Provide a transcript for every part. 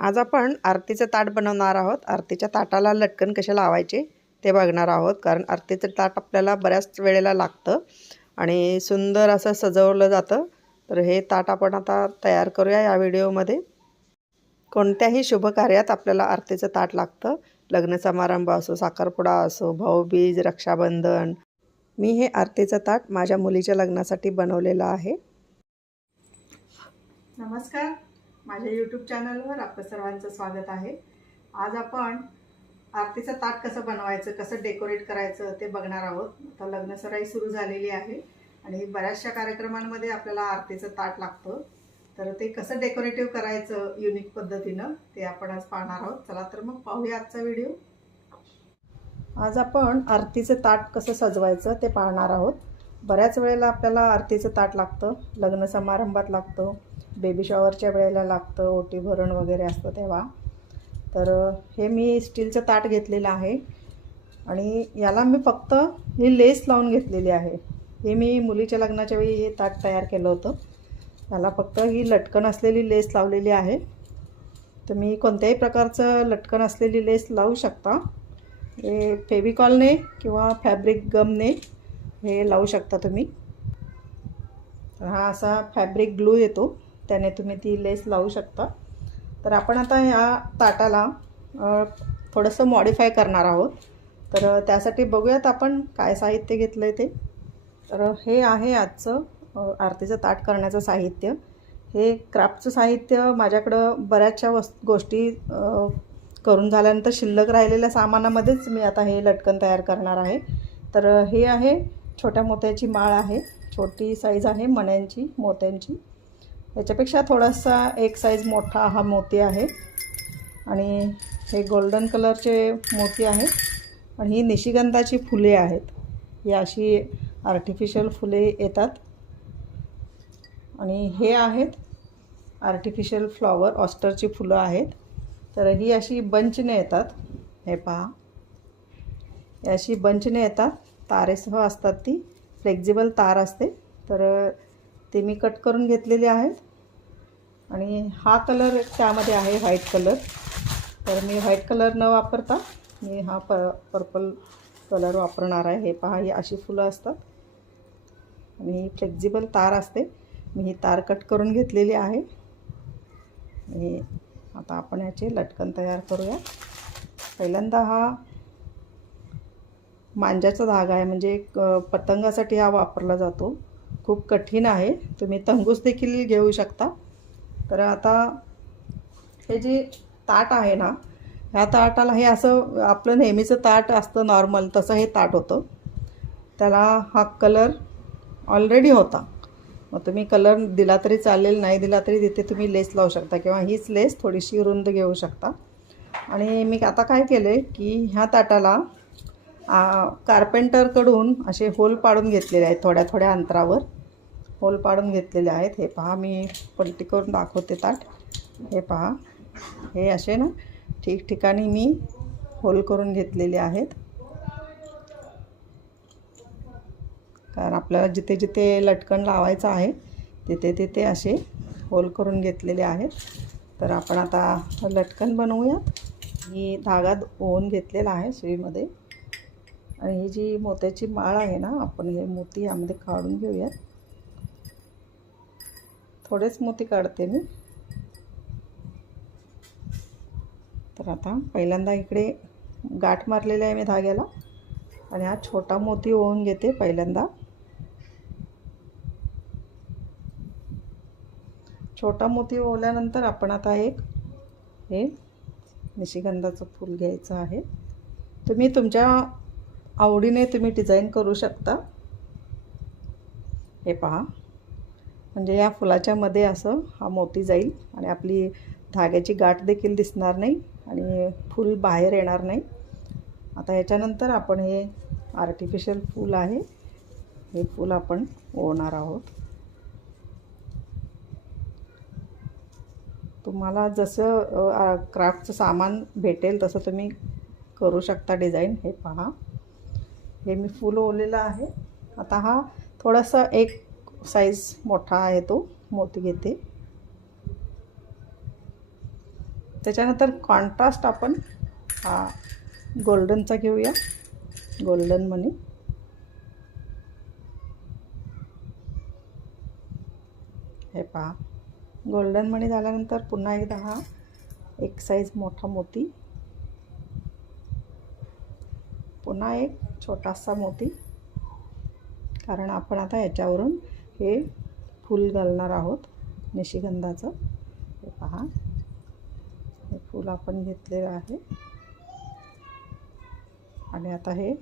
आज आपण आरतीचं ताट बनवणार आहोत. आरतीच्या ताटाला लटकन कसे लावायचे ते बघणार आहोत कारण आरतीचं ताट आपल्याला बऱ्याच वेळेला लागतं आणि सुंदर असं सजवलं जातं. तर हे ताट आपण आता तयार करूया या व्हिडिओमध्ये. कोणत्याही शुभ कार्यात आपल्याला आरतीचं ताट लागतं. लग्न समारंभ असो साखरपुडा असो भाऊबीज रक्षाबंधन. मी हे आरतीचं ताट माझ्या मुलीच्या लग्नासाठी बनवलेलं आहे. नमस्कार. माझ्या यूट्यूब चॅनलवर आपलं सर्वांचं स्वागत आहे. आज आपण आरतीचं ताट कसं बनवायचं कसं डेकोरेट करायचं ते बघणार आहोत. आता लग्नसराई सुरू झालेली आहे आणि बऱ्याचशा कार्यक्रमांमध्ये आपल्याला आरतीचं ताट लागतं. तर ते कसं डेकोरेटिव्ह करायचं युनिक पद्धतीनं ते आपण आज पाहणार आहोत. चला तर मग पाहूया आजचा व्हिडिओ आज आपण आरतीचं ताट कसं सजवायचं ते पाहणार आहोत. बऱ्याच वेळेला आपल्याला आरतीचं ताट लागतं लग्न समारंभात लागतं बेबी शॉवरच्या वेळेला लागतं ओटी भरण वगैरे असतं तेव्हा. तर हे मी स्टीलचं ताट घेतलेलं आहे. आणि याला मी फक्त ही लेस लावून घेतलेली आहे. हे मी मुलीच्या लग्नाच्या वेळी हे ताट तयार केलं होतं. याला फक्त ही लटकन असलेली लेस लावलेली आहे. तुम्ही कोणत्याही प्रकारचं लटकन असलेली लेस लावू शकता. हे फेविकॉलने किंवा फॅब्रिक गमने हे लावू शकता तुम्ही. हा असा फॅब्रिक ग्लू येतो. त्याने तुम्ही ती लेस लावू शकता. तर आपण आता या ताटाला थोडंसं मॉडिफाय करणार आहोत. तर त्यासाठी बघूयात आपण काय साहित्य घेतलं आहे ते. तर हे आहे आजचं आरतीचं ताट करण्याचं साहित्य. हे क्राफ्टचं साहित्य माझ्याकडं बऱ्याचशा वस् गोष्टी करून झाल्यानंतर शिल्लक राहिलेल्या सामानामध्येच मी आता हे लटकन तयार करणार आहे. तर हे आहे छोट्या मोत्याची माळ आहे. छोटी साईज आहे मण्यांची मोत्यांची. याच्यापेक्षा थोडासा एक साईज मोठा हा मोती आहे. आणि हे गोल्डन कलरचे मोती आहेत. आणि ही निशिगंधाची फुले आहेत. ही अशी आर्टिफिशियल फुले येतात. आणि हे आहेत आर्टिफिशियल फ्लॉवर ऑस्टरची फुलं आहेत. तर ही अशी बंचने येतात. हे पहा. अशी बंचने येतात. तारेसह असतात ती. फ्लेक्झिबल तार असते. तर ते मी कट करून घेतलेली आहेत. आणि हा कलर त्यामध्ये आहे व्हाईट कलर. तर मी व्हाईट कलर न वापरता मी हा प पर्पल कलर वापरणार आहे. हे पहा ही अशी फुलं असतात. आणि ही फ्लेक्झिबल तार असते. मी ही तार कट करून घेतलेली आहे. आणि आता आपण याचे लटकन तयार करूया. पहिल्यांदा हा मांजाचा धागा आहे. म्हणजे पतंगासाठी हा वापरला जातो. खूप कठीण आहे. तुम्ही तंगूस देखील घेऊ शकता. तर आता हे जे ताट आहे ना ह्या ताटाला हे असं आपलं नेहमीचं ताट असतं नॉर्मल तसं हे ताट होतं. त्याला हा कलर ऑलरेडी होता. मग तुम्ही कलर दिला तरी चालेल नाही दिला तरी तिथे तुम्ही लेस लावू शकता किंवा हीच लेस थोडीशी रुंद घेऊ शकता. आणि मी आता काय केलं आहे की ह्या ताटाला कार्पेंटरकडून असे होल पाडून घेतलेले आहेत थोड्या थोड्या अंतरावर. होल पाडून घेतलेले आहेत. हे पहा मी पलटी करून दाखवते ताट. हे पहा हे असे ना ठिकठिकाणी मी होल करून घेतलेले आहेत. कारण आपल्याला जिथे जिथे लटकन लावायचं आहे तिथे तिथे असे होल करून घेतलेले आहेत. तर आपण आता लटकन बनवूयात ही धागा ओवून घेतलेला आहे सुईमध्ये आणि ही जी मोत्याची माळ आहे ना आपण हे मोती यामध्ये काढून घेऊयात. थोडेच मोती काढते मी. तर आता पहिल्यांदा इकडे गाठ मारलेला आहे मी धाग्याला. आणि हा छोटा मोती ओवून घेते पहिल्यांदा. छोटा मोती ओवल्यानंतर आपण आता एक हे निशिगंधाचं फूल घ्यायचं आहे. तुम्ही तुमच्या आवडीने तुम्ही डिझाईन करू शकता. हे पहा. म्हणजे या फुलाच्या मध्ये असं हा मोती जाईल आणि आपली धाग्याची गाठ देखील दिसणार नाही आणि फूल बाहेर येणार नाही. आता याच्यानंतर आपण हे आर्टिफिशियल फूल आहे. हे फूल आपण ओवणार आहोत. तुम्हाला जसं क्राफ्टचं सामान भेटेल तसं तुम्ही करू शकता डिझाईन हे पहा. हे मी फूल ओवलेलं आहे. आता हा थोडासा एक साईज मोठा आहे तो मोती घेते. त्याच्यानंतर कॉन्ट्रास्ट आपण हा गोल्डनचा घेऊया. गोल्डन मनी हे पहा. गोल्डन मणी झाल्यानंतर पुन्हा एकदा हा एक साईज मोठा मोती. पुन्हा एक छोटासा मोती. कारण आपण आता याच्यावरून हे फूल घालणार आहोत निशिगंधाचं. हे पहा. हे फूल आपण घेतलेलं आहे. आणि आता हे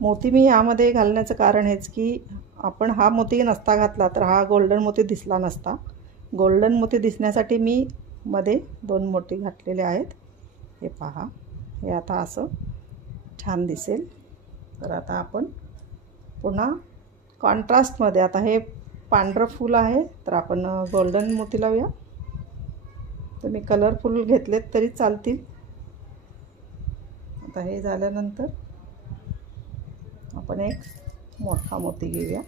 मोती मी यामध्ये घालण्याचं कारण हेच की आपण हा मोती नसता घातला तर हा गोल्डन मोती दिसला नसता. गोल्डन मोती दिसण्यासाठी मी मध्ये दोन मोती घातलेले आहेत. हे पहा. हे आता असं छान दिसेल. तर आता आपण पुन्हा कॉन्ट्रास्टमध्ये आता हे पांढरं फूल आहे तर आपण गोल्डन मोती लावूया. तुम्ही कलरफुल घेतलेत तरी चालतील. आता हे झाल्यानंतर आपण एक मोठा मोती घेऊया.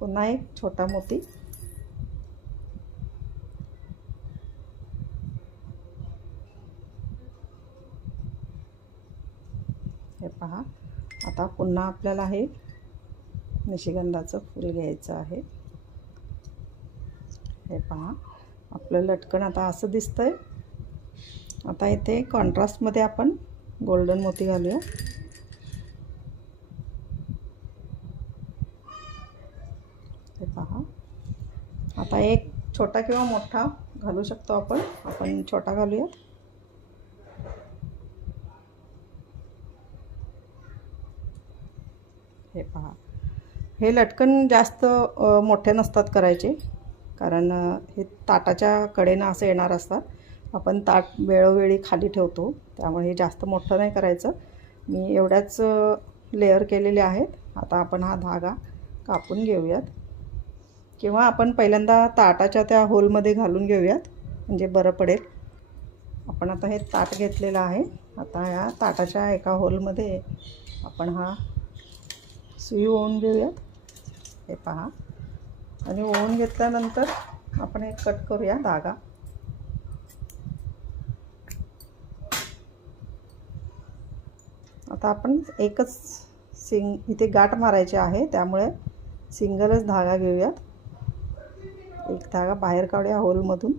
पुन्हा एक छोटा मोती. हे पहा. आता पुन्हा आपल्याला हे निशिगंधाचं फूल घ्यायचं आहे. हे पहा आपलं लटकन आता असं दिसतं आहे आता इथे कॉन्ट्रास्टमध्ये आपण गोल्डन मोती घालूया. हे पहा आता एक छोटा किंवा मोठा घालू शकतो आपण. आपण छोटा घालूयात. हे पहा. हे लटकन जास्त मोठे नसतात करायचे. कारण हे ताटाच्या कडेनं असं येणार असतात. आपण ताट वेळोवेळी खाली ठेवतो. त्यामुळे हे जास्त मोठं नाही करायचं. मी एवढ्याच लेअर केलेले आहेत. आता आपण हा धागा कापून घेऊयात. किंवा आपण पहिल्यांदा ताटाच्या त्या होलमध्ये घालून घेऊयात. म्हणजे बरं पडेल. आपण आता हे ताट घेतलेलं आहे. आता या ताटाच्या एका होलमध्ये आपण हा सुई ओवून घेऊयात हे पहा. आणि ओवून घेतल्यानंतर आपण एक कट करूया धागा. आता आपण एकच सिंग इथे गाठ मारायची आहे त्यामुळे सिंगलच धागा घेऊयात. एक धागा बाहेर काढूया होलमधून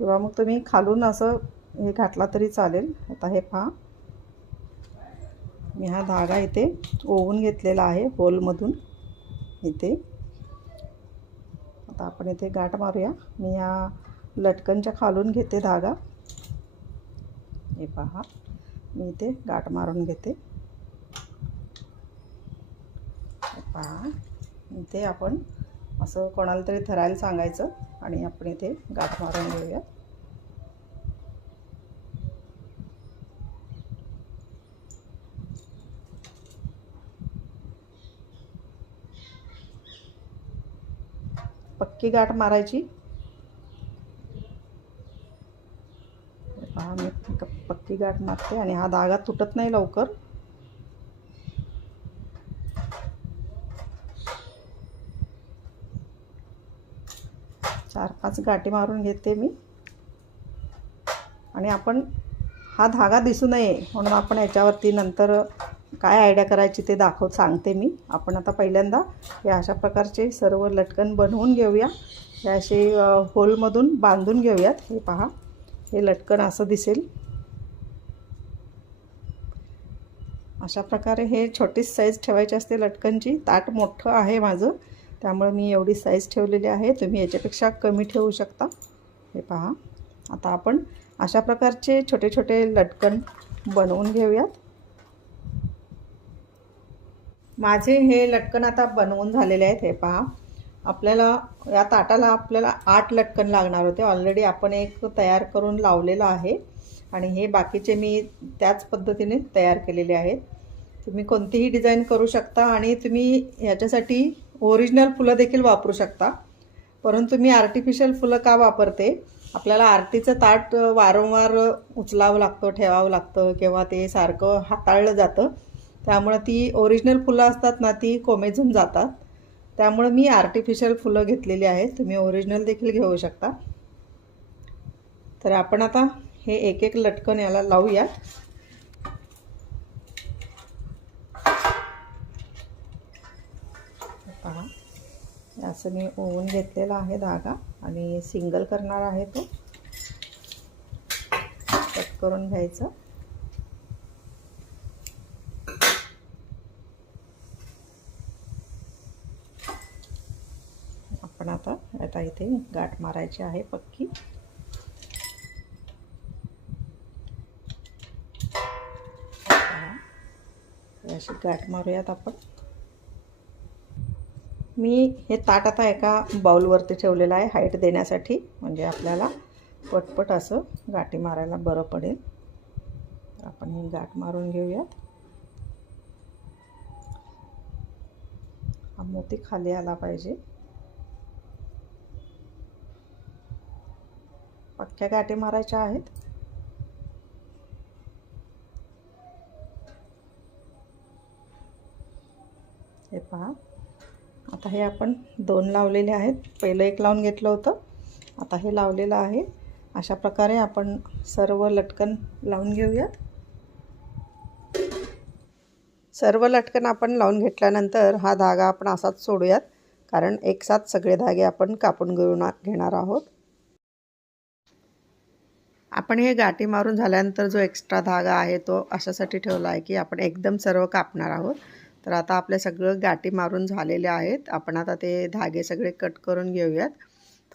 किंवा मग तुम्ही खालून असं हे घातला तरी चालेल. आता हे पहा. मी हा धागा इथे ओवून घेतलेला आहे होलमधून इथे. आता आपण इथे गाठ मारूया. मी ह्या लटकनच्या खालून घेते धागा. हे पहा. मी इथे गाठ मारून घेते. हे पहा. इथे आपण असं कोणाला तरी धरायला सांगायचं. आणि आपण इथे गाठ मारून घेऊया. पक्की गाठ मारायची. पहा मी पक्की गाठ मारते आणि हा धागा तुटत नाही लवकर. चार पाच गाठी मारून घेते मी. आणि आपण हा धागा दिसू नये म्हणून आपण याच्यावरती नंतर काय आयडिया करायची ते दाखव सांगते मी. आपण आता पहिल्यांदा या अशा प्रकारचे सर्व लटकन बनवून घेऊया. हे असे होलमधून बांधून घेऊयात. हे पहा हे लटकन असं दिसेल. अशा प्रकारे हे छोटीच साईज ठेवायची असते लटकनची. ताट मोठं आहे माझं. त्यामुळे मी एवढी साईज ठेवलेली आहे. तुम्ही याच्यापेक्षा कमी ठेवू शकता. हे पहा. आता आपण अशा प्रकारचे छोटे छोटे लटकन बनवून घेऊयात. माझे हे लटकन आता बनवून झालेले आहेत. हे पहा. आपल्याला या ताटाला आपल्याला आठ लटकन लागणार होते. ऑलरेडी आपण एक तयार करून लावलेलं आहे. आणि हे बाकीचे मी त्याच पद्धतीने तयार केलेले आहेत. तुम्ही कोणतीही डिझाईन करू शकता आणि तुम्ही ह्याच्यासाठी ओरिजिनल फुलं देखील वापरू शकता. परंतु मी आर्टिफिशियल फुलं का वापरते? आपल्याला आरतीचं ताट वारंवार उचलावं लागतं ठेवावं लागतं किंवा ते सारखं हाताळलं जातं. त्यामुळं ती ओरिजिनल फुलं असतात ना ती कोमेजून जातात. त्यामुळं मी आर्टिफिशियल फुलं घेतलेली आहेत. तुम्ही ओरिजिनल देखील घेऊ शकता. तर आपण आता हे एक एक लटकन याला लावूया पहा असं मी ओवून घेतलेला आहे धागा आणि सिंगल करणार आहे तो. कट करून घ्यायचं. आपण आता आता इथे गाठ मारायची आहे पक्की. अशी गाठ मारूयात आपण. मी हे ताट आता एका बाऊलवरती ठेवलेलं आहे हाईट देण्यासाठी. म्हणजे आपल्याला पटपट असं गाठी मारायला बरं पडेल. आपण ही गाठ मारून घेऊयात हा मोती खाली आला पाहिजे. पक्क्या गाठी मारायच्या आहेत. हे पहा. आता हे आपण दोन लावलेले आहेत. पहिलं एक लावून घेतलं होतं. आता हे लावलेलं आहे. अशा प्रकारे आपण सर्व लटकन लावून घेऊयात सर्व लटकन आपण लावून घेतल्यानंतर हा धागा आपण असाच सोडूयात कारण एकसाथ सगळे धागे आपण कापून घेऊन घेणार आहोत. आपण हे गाठी मारून झाल्यानंतर जो एक्स्ट्रा धागा आहे तो अशासाठी ठेवला आहे की आपण एकदम सर्व कापणार आहोत. तर आता आपले सगळं गाठी मारून झालेले आहेत. आपण आता ते धागे सगळे कट करून घेऊयात.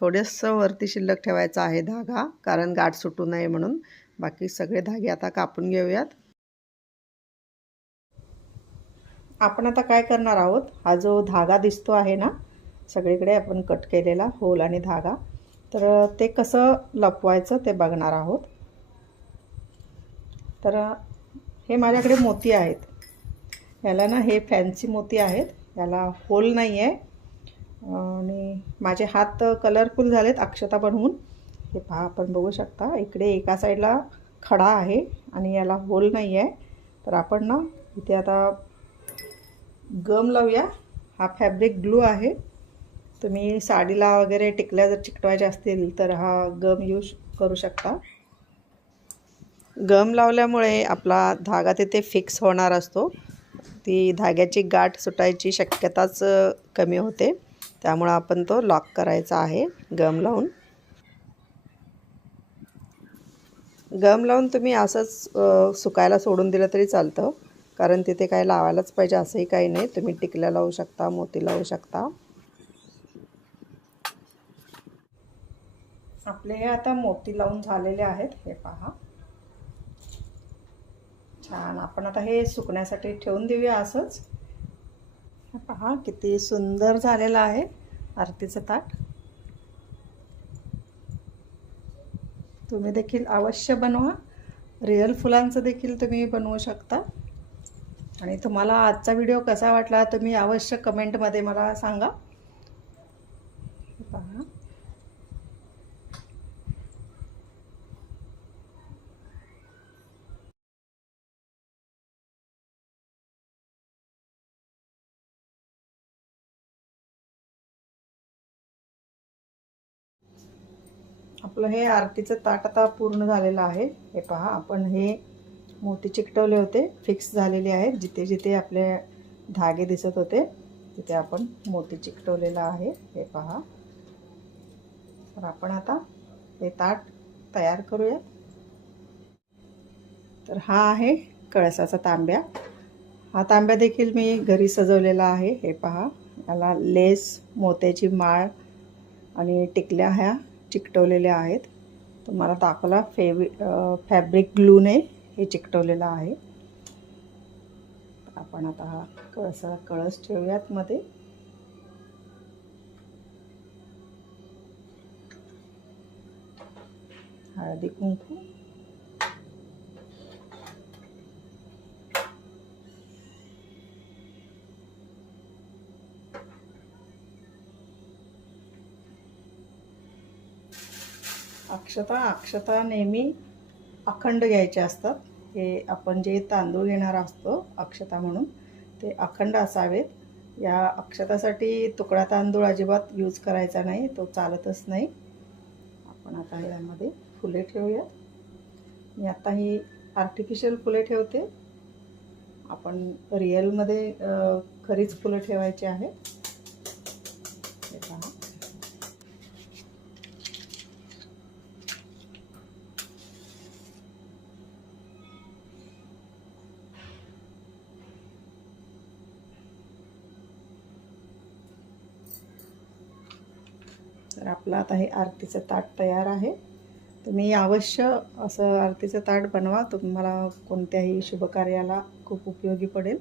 थोडंसं वरती शिल्लक ठेवायचा आहे धागा कारण गाठ सुटू नये म्हणून. बाकी सगळे धागे आता कापून घेऊयात. आपण आता काय करणार आहोत? हा जो धागा दिसतो आहे ना सगळीकडे आपण कट केलेला होल आणि धागा. तर ते कसं लपवायचं ते बघणार आहोत. तर हे माझ्याकडे मोती आहेत. याला ना हे फॅन्सी मोती आहेत. याला होल नाही आहे आणि माझे हात कलरफुल झालेत अक्षता बनवून. हे पहा आपण बघू शकता. इकडे एका साईडला खडा आहे आणि याला होल नाही आहे तर आपण ना इथे आता गम लावूया. हा फॅब्रिक ग्लू आहे. तुम्ही साडीला वगैरे टिकल्या जर चिकटवायच्या असतील तर हा गम यूज करू शकता. गम लावल्यामुळे आपला धागा तिथे फिक्स होणार असतो. ती धाग्याची गाठ सुटायची शक्यताच कमी होते. त्यामुळं आपण तो लॉक करायचा आहे गम लावून. गम लावून तुम्ही असंच सुकायला सोडून दिलं तरी चालतं. कारण तिथे काय लावायलाच पाहिजे असंही काही नाही. तुम्ही टिकल्या लावू शकता मोती लावू शकता. आपले हे आता मोती लावून झालेले आहेत. हे पहा. छान. आपण आता हे सुकण्यासाठी ठेवून देऊया असंच. पहा किती सुंदर झालेलं आहे आरतीचं ताट. तुम्ही देखील अवश्य बनवा. रिअल फुलांचं देखील तुम्ही बनवू शकता. आणि तुम्हाला आजचा व्हिडिओ कसा वाटला तुम्ही अवश्य कमेंटमध्ये मला सांगा. आपलं हे आरतीचं ताट आता पूर्ण झालेलं आहे. हे पहा आपण हे मोती चिकटवले होते फिक्स झालेले आहेत जिथे जिथे आपले धागे दिसत होते तिथे आपण मोती चिकटवलेलं आहे. हे पहा. तर आपण आता हे ताट तयार करूया. तर हा आहे कळसाचा तांब्या. हा तांब्या देखील मी घरी सजवलेला आहे. हे पहा याला लेस मोत्याची माळ आणि टिकल्या ह्या चिकटवलेल्या आहेत. तुम्हाला दाखवला फेवि फॅब्रिक ग्लूने हे चिकटवलेलं आहे. आपण आता हा कळसा कळस ठेवूयात मध्ये. हळदी कुंकू. अक्षता अक्षता नेहमी अखंड घ्यायचे असतात. हे आपण जे तांदूळ घेणार असतो अक्षता म्हणून ते अखंड असावेत. या अक्षतासाठी तुकडा तांदूळ अजिबात यूज करायचा नाही तो चालतच नाही. आपण आता यामध्ये फुले ठेवूया मी आता ही आर्टिफिशियल फुले ठेवते. आपण रिअलमध्ये खरीच फुलं ठेवायची आहे आपलं आता हे आरतीचं ताट तयार आहे. तुम्ही अवश्य असं आरतीचं ताट बनवा. तुम्हाला कोणत्याही शुभकार्याला खूप उपयोगी पडेल.